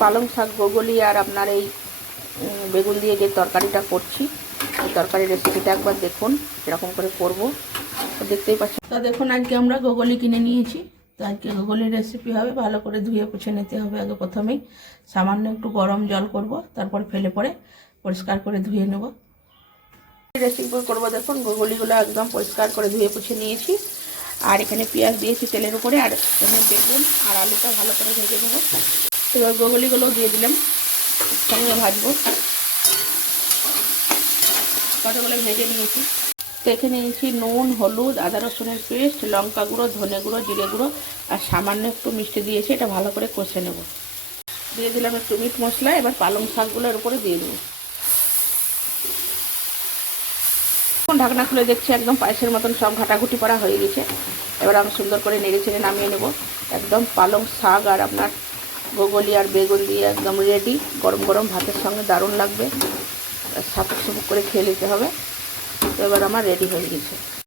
পালং শাক গোগলি আর আপনার এই বেগুন দিয়ে যে তরকারিটা করছি, এই তরকারির রেসিপিটা একবার দেখুন এরকম করে করব। তো দেখতেই পাচ্ছেন। তো দেখুন আজকে আমরা গোগলি কিনে নিয়েছি। তো আজকে গোগলির রেসিপি হবে, ভালো করে ধুয়ে পুছে নিতে হবে। আগে প্রথমেই সামান্য একটু গরম জল করব, তারপর ফেলে পরে পরিষ্কার করে ধুয়ে নেব। রেসিপি করব দেখুন, গোগলিগুলো একদম পরিষ্কার করে ধুয়ে পুছে নিয়েছি। আর এখানে পেঁয়াজ দিয়েছি তেলের উপরে, আর এখানে বেগুন আর আলুটা ভালো করে ভেজে নেব। এবার গোগলিগুলো দিয়ে দিলাম, সঙ্গে ভাজবো। কতগুলো ভেজে নিয়েছি। তো এখানে নিয়েছি নুন, হলুদ, আদা রসুনের পেস্ট, লঙ্কা গুঁড়ো, ধনে গুঁড়ো, জিরে গুঁড়ো আর সামান্য একটু মিষ্টি দিয়েছি। এটা ভালো করে কষে নেব। দিয়ে দিলাম একটু মিট মশলা। এবার পালং শাকগুলোর উপরে দিয়ে দেবো। ঢাকনা খুলে দেখছি একদম পায়েসের মতন সব ঘাটাঘুটি করা হয়ে গেছে। এবার আমি সুন্দর করে নেড়ে চেড়ে নামিয়ে নেব। একদম পালং শাক আর আপনার গোগলি আর বেগুন দিয়ে একদম রেডি। গরম গরম ভাতের সঙ্গে দারুণ লাগবে। সাপুক সাপুক করে খেয়ে নিতে হবে। তো এবার আমার রেডি হয়ে গেছে।